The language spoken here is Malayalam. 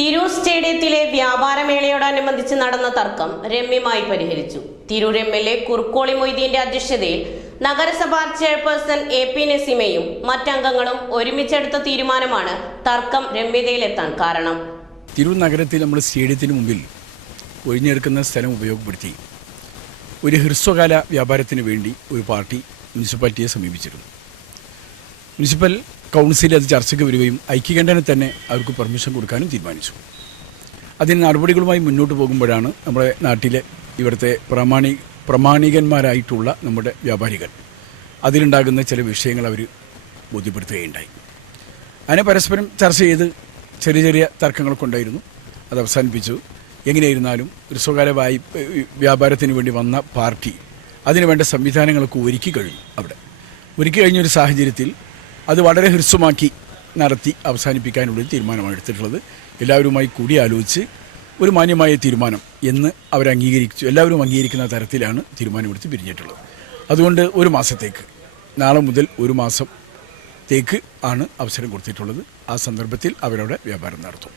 തിരൂർ സ്റ്റേഡിയത്തിലെ വ്യാപാരമേളയോടനുബന്ധിച്ച് നടന്ന തർക്കം രമ്യമായി പരിഹരിച്ചു. തിരൂർ എംഎൽഎ കുറുക്കോളി മൊയ്തീന്റെ അധ്യക്ഷതയിൽ നഗരസഭാ ചെയർപേഴ്സൺ AP നസീമയും മറ്റംഗങ്ങളും ഒരുമിച്ചെടുത്ത തീരുമാനമാണ് തർക്കം രമ്യതയിലെത്താൻ കാരണം. തിരൂർ നഗരത്തിൽ നമ്മൾ സ്റ്റേഡിയത്തിന് മുമ്പിൽ ഒഴിഞ്ഞെടുക്കുന്ന സ്ഥലം ഉപയോഗപ്പെടുത്തി ഒരു ഹ്രസ്വകാല വ്യാപാരത്തിന് വേണ്ടി ഒരു പാർട്ടി മുനിസിപ്പാലിറ്റിയെ സമീപിച്ചിരുന്നു. മുനിസിപ്പൽ കൗൺസിൽ അത് ചർച്ചയ്ക്ക് വരികയും ഐക്യകണ്ഠേന തന്നെ അവർക്ക് പെർമിഷൻ കൊടുക്കാനും തീരുമാനിച്ചു. അതിന് നടപടികളുമായി മുന്നോട്ട് പോകുമ്പോഴാണ് നമ്മുടെ നാട്ടിലെ ഇവിടുത്തെ പ്രമാണികന്മാരായിട്ടുള്ള നമ്മുടെ വ്യാപാരികൾ അതിലുണ്ടാകുന്ന ചില വിഷയങ്ങൾ അവർ ബോധ്യപ്പെടുത്തുകയുണ്ടായി. അതിനെ പരസ്പരം ചർച്ച ചെയ്ത് ചെറിയ ചെറിയ തർക്കങ്ങളൊക്കെ ഉണ്ടായിരുന്നു. അത് അവസാനിപ്പിച്ചു. എങ്ങനെയായിരുന്നാലും ഹ്രസ്വകാല വ്യാപാരത്തിന് വേണ്ടി വന്ന പാർട്ടി അതിനുവേണ്ട സംവിധാനങ്ങളൊക്കെ ഒരുക്കി കഴിഞ്ഞൊരു സാഹചര്യത്തിൽ അത് വളരെ ഹ്രസ്വമാക്കി നടത്തി അവസാനിപ്പിക്കാനുള്ള തീരുമാനമാണ് എടുത്തിട്ടുള്ളത്. എല്ലാവരുമായി കൂടിയാലോചിച്ച് ഒരു മാന്യമായ തീരുമാനം എന്ന് എല്ലാവരും അംഗീകരിക്കുന്ന തരത്തിലാണ് തീരുമാനമെടുത്ത് പിരിഞ്ഞിട്ടുള്ളത്. അതുകൊണ്ട് ഒരു മാസത്തേക്ക്, നാളെ മുതൽ ഒരു മാസത്തേക്ക് ആണ് അവസരം കൊടുത്തിട്ടുള്ളത്. ആ സന്ദർഭത്തിൽ അവരവിടെ വ്യാപാരം നടത്തും.